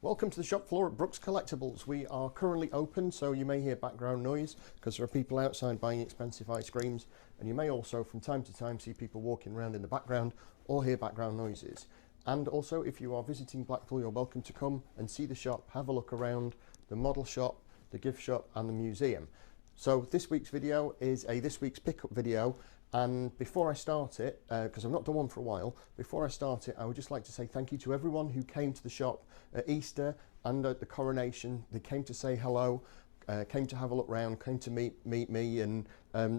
Welcome to the shop floor at Brooks Collectables. We are currently open, so you may hear background noise because there are people outside buying expensive ice creams, and you may also from time to time see people walking around in the background or hear background noises. And also, if you are visiting Blackpool, you're welcome to come and see the shop, have a look around the model shop, the gift shop and the museum. So this week's video is this week's pickup video, and before I start it, because I've not done one for a while, before I start it I would just like to say thank you to everyone who came to the shop at Easter and at the coronation. They came to say hello, came to have a look round, came to meet me and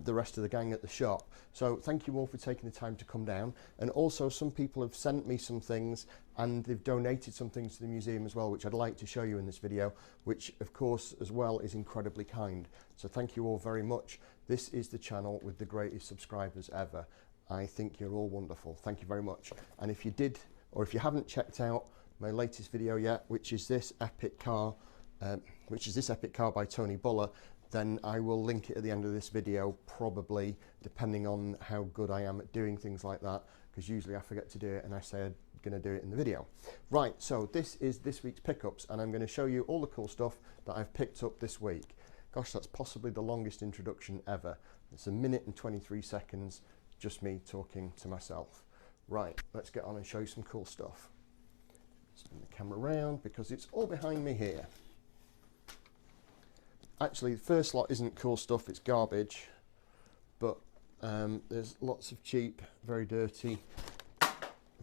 the rest of the gang at the shop. So thank you all for taking the time to come down. And also some people have sent me some things and they've donated some things to the museum as well, which I'd like to show you in this video, which of course as well is incredibly kind. So thank you all very much. This is the channel with the greatest subscribers ever. I think you're all wonderful. Thank you very much. And if you did, or if you haven't checked out my latest video yet, which is this epic car by Tony Buller, then I will link it at the end of this video, probably, depending on how good I am at doing things like that, because usually I forget to do it and I say I'm going to do it in the video. Right, so this is this week's pickups, and I'm going to show you all the cool stuff that I've picked up this week. Gosh, that's possibly the longest introduction ever. It's 1 minute and 23 seconds, just me talking to myself. Right, let's get on and show you some cool stuff. Spin the camera around because it's all behind me here. Actually, the first lot isn't cool stuff, it's garbage, but there's lots of cheap, very dirty,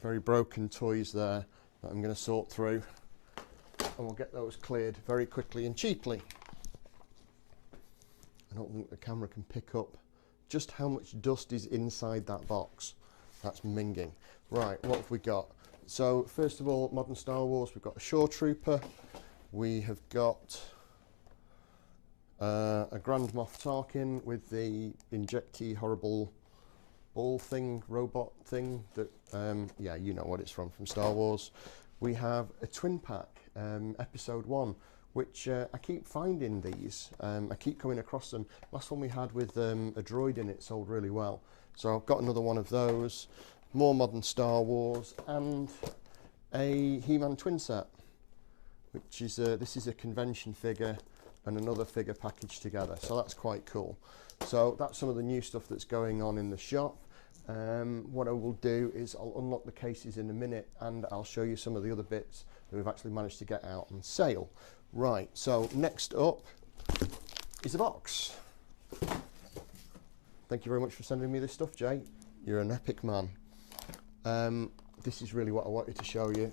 very broken toys there that I'm going to sort through, and we'll get those cleared very quickly and cheaply. I don't think the camera can pick up just how much dust is inside that box. That's minging. Right, what have we got? So first of all, modern Star Wars, we've got a Shore Trooper, we have got a Grand Moff Tarkin with the injecty horrible ball thing, robot thing that, yeah, you know what it's from Star Wars. We have a twin pack, episode 1, which I keep finding these, I keep coming across them. Last one we had with a droid in it sold really well. So I've got another one of those, more modern Star Wars, and a He-Man twin set, which is, this is a convention figure and another figure packaged together, so that's quite cool. So that's some of the new stuff that's going on in the shop. What I will do is I'll unlock the cases in a minute and I'll show you some of the other bits that we've actually managed to get out on sale. Right, so next up is a box. Thank you very much for sending me this stuff, Jay. You're an epic man. This is really what I wanted to show you.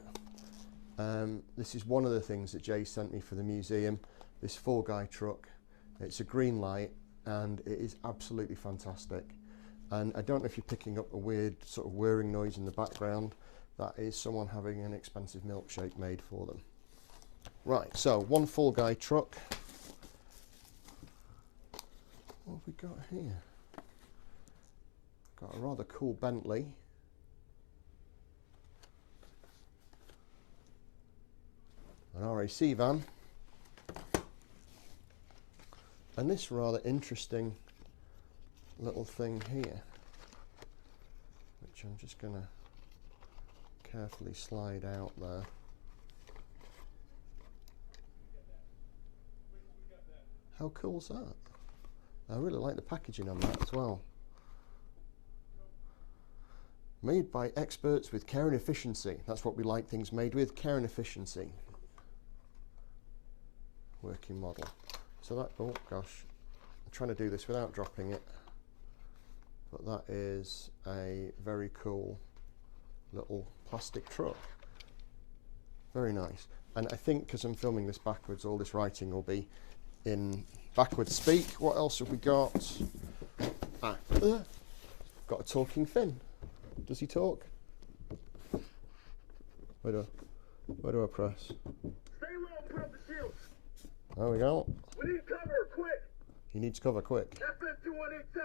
This is one of the things that Jay sent me for the museum. This 4-guy truck. It's a green light and it is absolutely fantastic. And I don't know if you're picking up a weird sort of whirring noise in the background. That is someone having an expensive milkshake made for them. Right, so one 4-guy truck. What have we got here? Got a rather cool Bentley. An RAC van. And this rather interesting little thing here, which I'm just going to carefully slide out there. How cool is that? I really like the packaging on that as well. Made by experts with care and efficiency. That's what we like things made with, care and efficiency. Working model. So that, oh gosh, I'm trying to do this without dropping it. But that is a very cool little plastic truck. Very nice. And I think because I'm filming this backwards, all this writing will be in backwards speak. What else have we got? Got a talking Finn. Does he talk? Where do I press? Stay low, put up the shield. There we go. We need cover, quick. He needs cover, quick. FN2187.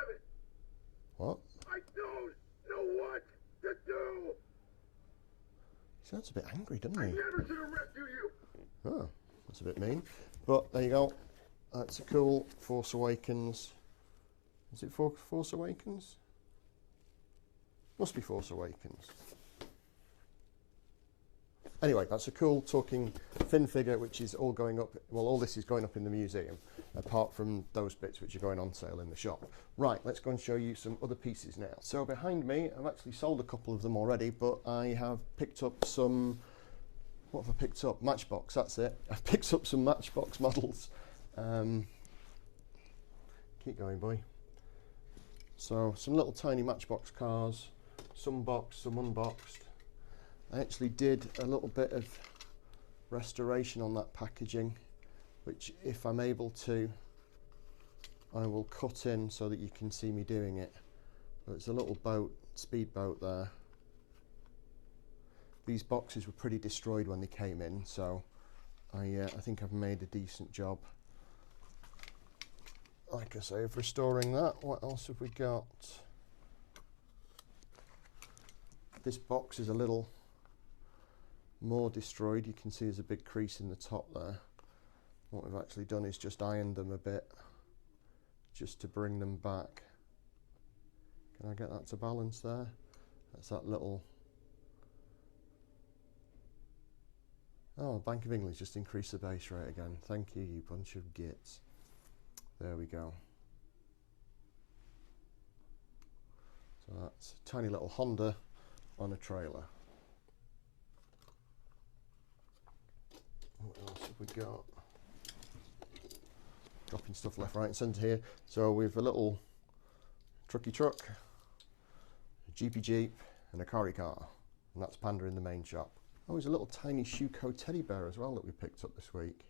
What? I don't know what to do. He sounds a bit angry, doesn't I he? never should have rescued you. Oh, that's a bit mean. But there you go. That's a cool Force Awakens. Is it Force Awakens? Must be Force Awakens. Anyway, that's a cool talking thin figure, which is all going up, well, all this is going up in the museum, apart from those bits which are going on sale in the shop. Right, let's go and show you some other pieces now. So behind me, I've actually sold a couple of them already, but I have picked up some, what have I picked up? Matchbox, that's it. I've picked up some Matchbox models. Keep going, boy. So some little tiny Matchbox cars, some boxed, some unboxed. I actually did a little bit of restoration on that packaging, which if I'm able to, I will cut in so that you can see me doing it. But it's a little boat, speedboat there. These boxes were pretty destroyed when they came in, so I think I've made a decent job, like I say, of restoring that. What else have we got? This box is a little more destroyed. You can see there's a big crease in the top there. What we've actually done is just ironed them a bit, just to bring them back. Can I get that to balance there? That's that little... Oh, Bank of England's just increased the base rate again. Thank you, you bunch of gits. There we go. So that's a tiny little Honda on a trailer. What else have we got? Dropping stuff left, right and centre here. So we've a little trucky truck, a jeepy jeep and a carry car. And that's Panda in the main shop. Oh, there's a little tiny Shuko teddy bear as well that we picked up this week.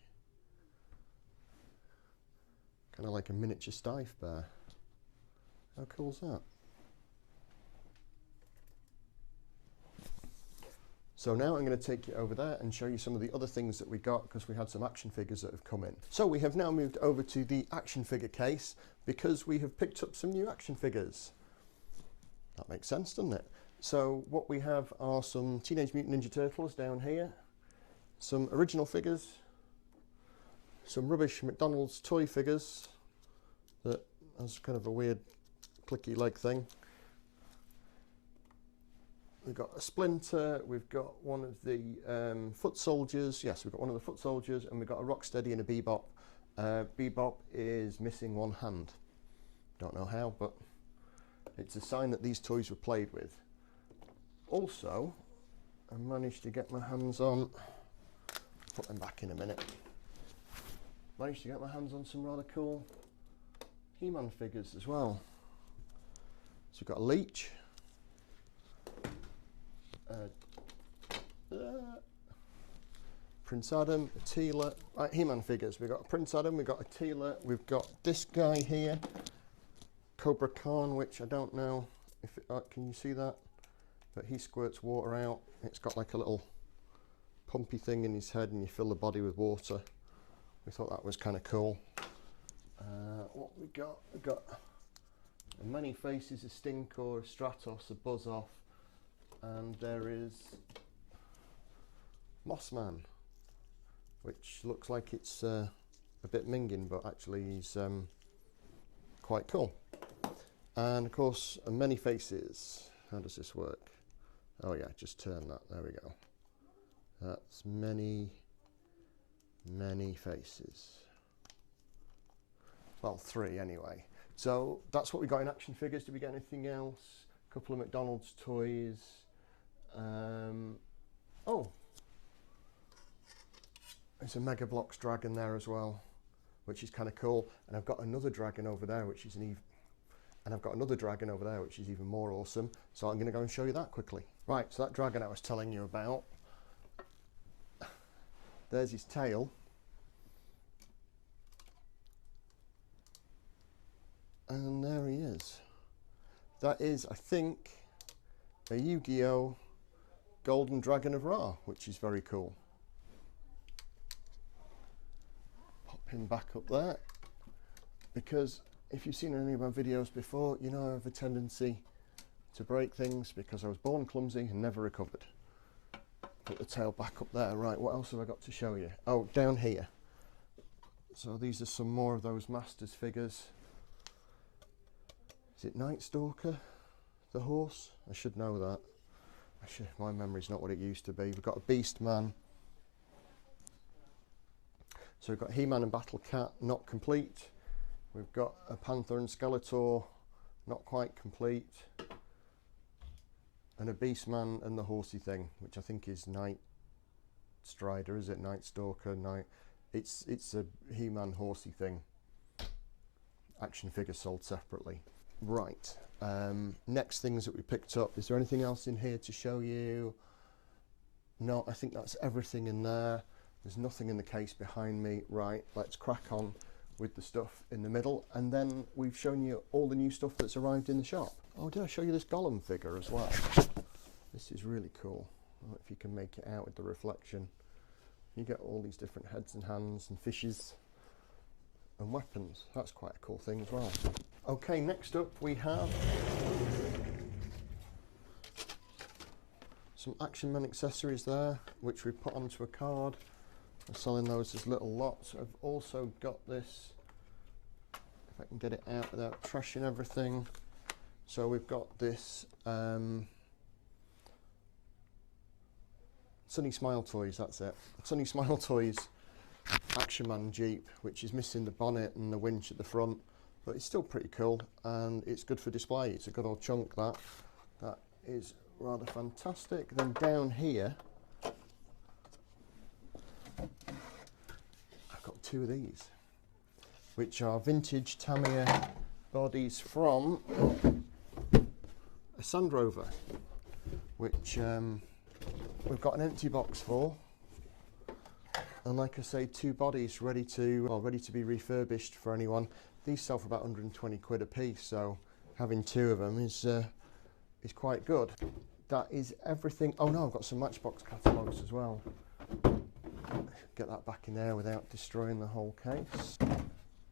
Kind of like a miniature Stife bear. How cool is that? So now I'm going to take you over there and show you some of the other things that we got, because we had some action figures that have come in. So we have now moved over to the action figure case because we have picked up some new action figures. That makes sense, doesn't it? So what we have are some Teenage Mutant Ninja Turtles down here, some original figures, some rubbish McDonald's toy figures that has kind of a weird clicky leg thing. We've got a Splinter, we've got one of the foot soldiers, yes, we've got one of the foot soldiers, and we've got a Rocksteady and a Bebop. Bebop is missing one hand. Don't know how, but it's a sign that these toys were played with. Also, I managed to get my hands on, put them back in a minute, managed to get my hands on some rather cool He-Man figures as well. So we've got a Leech, Prince Adam, a Teela, right, He-Man figures. We've got a Prince Adam, we've got a Teela, we've got this guy here, Cobra Khan, which I don't know if it, can you see that? But he squirts water out. It's got like a little pumpy thing in his head and you fill the body with water. We thought that was kind of cool. What we got? We've got a Many Faces, a Stinkor, a Stratos, a Buzz-Off, and there is Mossman, which looks like it's a bit minging, but actually he's quite cool. And of course, a Many Faces. How does this work? Oh yeah, just turn that, there we go. That's Many Faces. Well, 3 anyway. So that's what we got in action figures. Did we get anything else? A couple of McDonald's toys. Oh, there's a Mega Bloks dragon there as well, which is kind of cool. And I've got another dragon over there, which is even more awesome. So I'm going to go and show you that quickly. Right, so that dragon I was telling you about, there's his tail. And there he is. That is, I think, a Yu-Gi-Oh! Golden Dragon of Ra, which is very cool. Pop him back up there, because if you've seen any of my videos before, you know I have a tendency to break things because I was born clumsy and never recovered. Put the tail back up there. Right, what else have I got to show you? Oh, down here. So these are some more of those Masters figures. Is it Night Stalker, the horse? I should know that. My memory's not what it used to be. We've got a Beast Man. So we've got He-Man and Battle Cat, not complete. We've got a Panther and Skeletor, not quite complete. And a Beastman and the horsey thing, which I think is Night Strider, is it? Night Stalker, It's a He-Man horsey thing. Action figure sold separately. Right, next things that we picked up. Is there anything else in here to show you? No, I think that's everything in there. There's nothing in the case behind me. Right, let's crack on with the stuff in the middle, and then we've shown you all the new stuff that's arrived in the shop. Oh, did I show you this Gollum figure as well? This is really cool. I don't know if you can make it out with the reflection. You get all these different heads and hands and fishes and weapons. That's quite a cool thing as well. Okay, next up we have some Action Man accessories there, which we put onto a card. We're selling those as little lots. I've also got this, if I can get it out without trashing everything. So we've got this Sunny Smile Toys, that's it. Sunny Smile Toys Action Man Jeep, which is missing the bonnet and the winch at the front, but it's still pretty cool and it's good for display. It's a good old chunk, that is rather fantastic. Then down here I've got two of these, which are vintage Tamiya bodies from a Sand Rover, which we've got an empty box for, and like I say, two bodies ready to be refurbished for anyone. These sell for about 120 quid a piece, so having two of them is quite good. That is everything. Oh no, I've got some Matchbox catalogues as well. Get that back in there without destroying the whole case.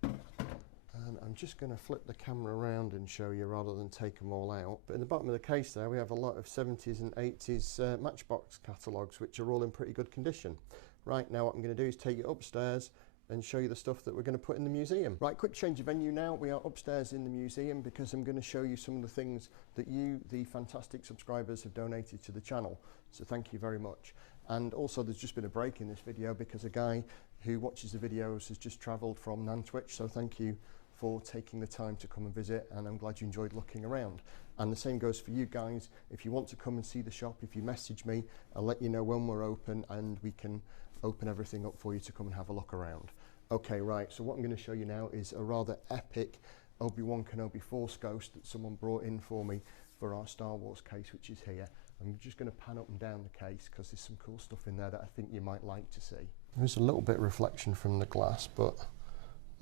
And I'm just going to flip the camera around and show you rather than take them all out. But in the bottom of the case there we have a lot of 70s and 80s Matchbox catalogues, which are all in pretty good condition. Right, now what I'm going to do is take you upstairs and show you the stuff that we're going to put in the museum. Right, quick change of venue now. We are upstairs in the museum because I'm going to show you some of the things that you, the fantastic subscribers, have donated to the channel. So thank you very much. And also there's just been a break in this video because a guy who watches the videos has just travelled from Nantwich, so thank you for taking the time to come and visit, and I'm glad you enjoyed looking around. And the same goes for you guys. If you want to come and see the shop, if you message me, I'll let you know when we're open and we can open everything up for you to come and have a look around. Okay, right, so what I'm going to show you now is a rather epic Obi-Wan Kenobi Force Ghost that someone brought in for me for our Star Wars case, which is here. I'm just going to pan up and down the case because there's some cool stuff in there that I think you might like to see. There's a little bit of reflection from the glass, but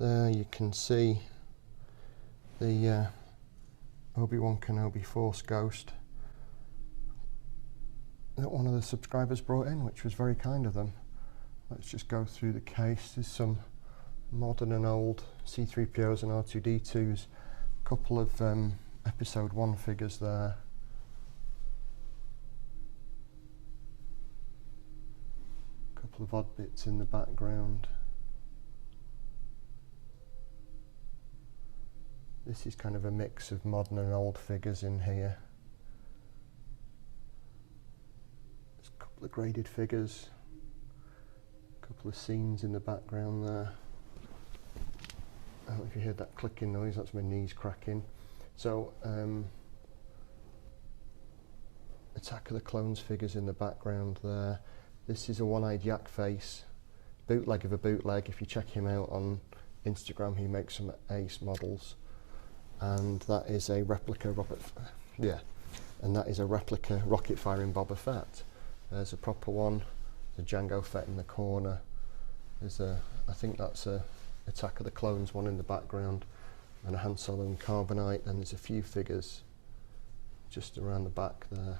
there you can see the Obi-Wan Kenobi Force Ghost that one of the subscribers brought in, which was very kind of them. Let's just go through the case. There's some modern and old C-3POs and R2-D2s, a couple of Episode 1 figures there. A couple of odd bits in the background. This is kind of a mix of modern and old figures in here. There's a couple of graded figures, a couple of scenes in the background there. I don't know if you heard that clicking noise, that's my knees cracking. So, Attack of the Clones figures in the background there. This is a one-eyed yak face, bootleg of a bootleg. If you check him out on Instagram, he makes some ace models. And that is a replica rocket firing Boba Fett. There's a proper one, the Jango Fett in the corner. There's I think that's a Attack of the Clones one in the background, and a Han Solo and Carbonite. And there's a few figures just around the back there.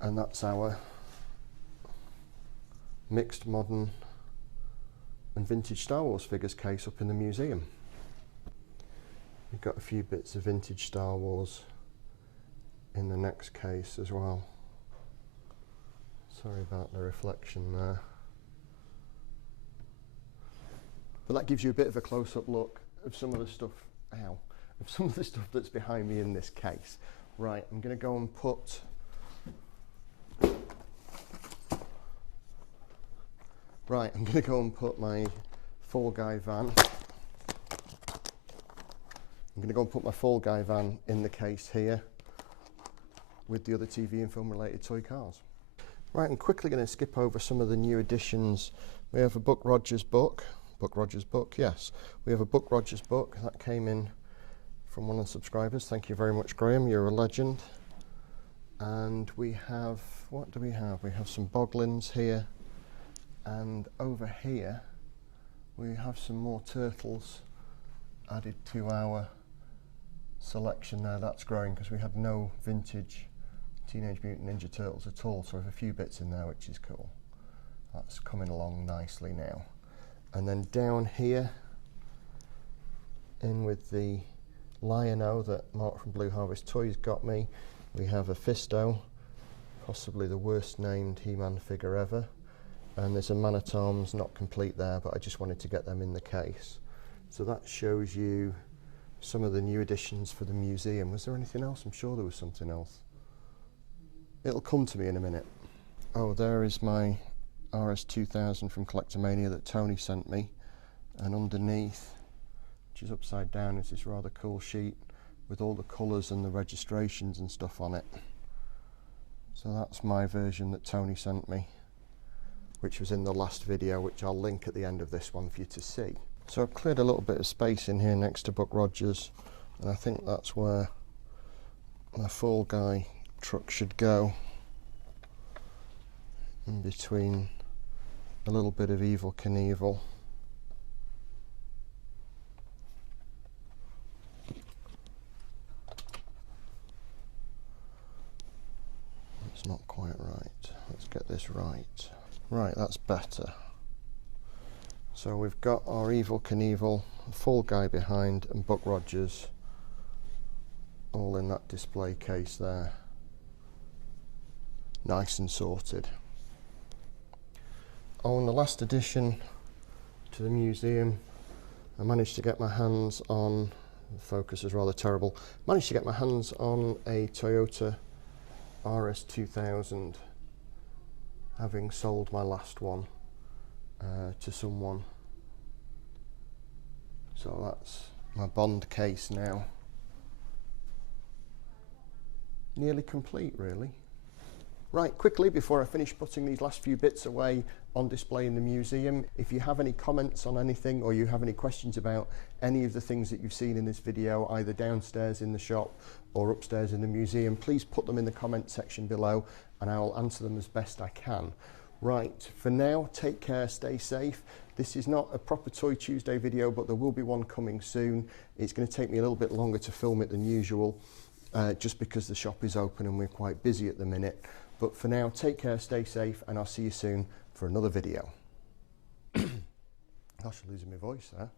And that's our mixed modern and vintage Star Wars figures case up in the museum. We've got a few bits of vintage Star Wars in the next case as well. Sorry about the reflection there. But that gives you a bit of a close-up look of some of the stuff, of some of the stuff that's behind me in this case. Right, I'm going to go and put Right, I'm going to go and put my Fall Guy van. I'm going to go and put my Fall Guy van in the case here with the other TV and film related toy cars. Right, I'm quickly going to skip over some of the new additions. We have a Buck Rogers book. Buck Rogers book, yes. We have a Buck Rogers book that came in from one of the subscribers. Thank you very much, Graham. You're a legend. And we have, what do we have? We have some Boglins here. And over here, we have some more turtles added to our selection there. That's growing because we had no vintage Teenage Mutant Ninja Turtles at all, so we have a few bits in there, which is cool. That's coming along nicely now. And then down here, in with the Lion-O that Mark from Blue Harvest Toys got me, we have a Fisto, possibly the worst named He-Man figure ever. And there's a Man-at-Arms not complete there, but I just wanted to get them in the case. So that shows you some of the new additions for the museum. Was there anything else? I'm sure there was something else. It'll come to me in a minute. Oh, there is my RS2000 from Collectomania that Tony sent me. And underneath, which is upside down, is this rather cool sheet with all the colours and the registrations and stuff on it. So that's my version that Tony sent me, which was in the last video, which I'll link at the end of this one for you to see. So I've cleared a little bit of space in here next to Buck Rogers, and I think that's where my Fall Guy truck should go, in between a little bit of Evel Knievel. It's not quite right. Let's get this right. Right, that's better. So we've got our Evel Knievel, Fall Guy behind, and Buck Rogers all in that display case there. Nice and sorted. Oh, and the last addition to the museum, I managed to get my hands on, the focus is rather terrible, managed to get my hands on a Toyota RS2000, having sold my last one to someone. So that's my Bond case now. Nearly complete, really. Right, quickly before I finish putting these last few bits away on display in the museum, if you have any comments on anything or you have any questions about any of the things that you've seen in this video, either downstairs in the shop or upstairs in the museum, please put them in the comment section below and I'll answer them as best I can. Right, for now, take care, stay safe. This is not a proper Toy Tuesday video, but there will be one coming soon. It's going to take me a little bit longer to film it than usual, just because the shop is open and we're quite busy at the minute. But for now, take care, stay safe, and I'll see you soon for another video. Gosh, I'm losing my voice there.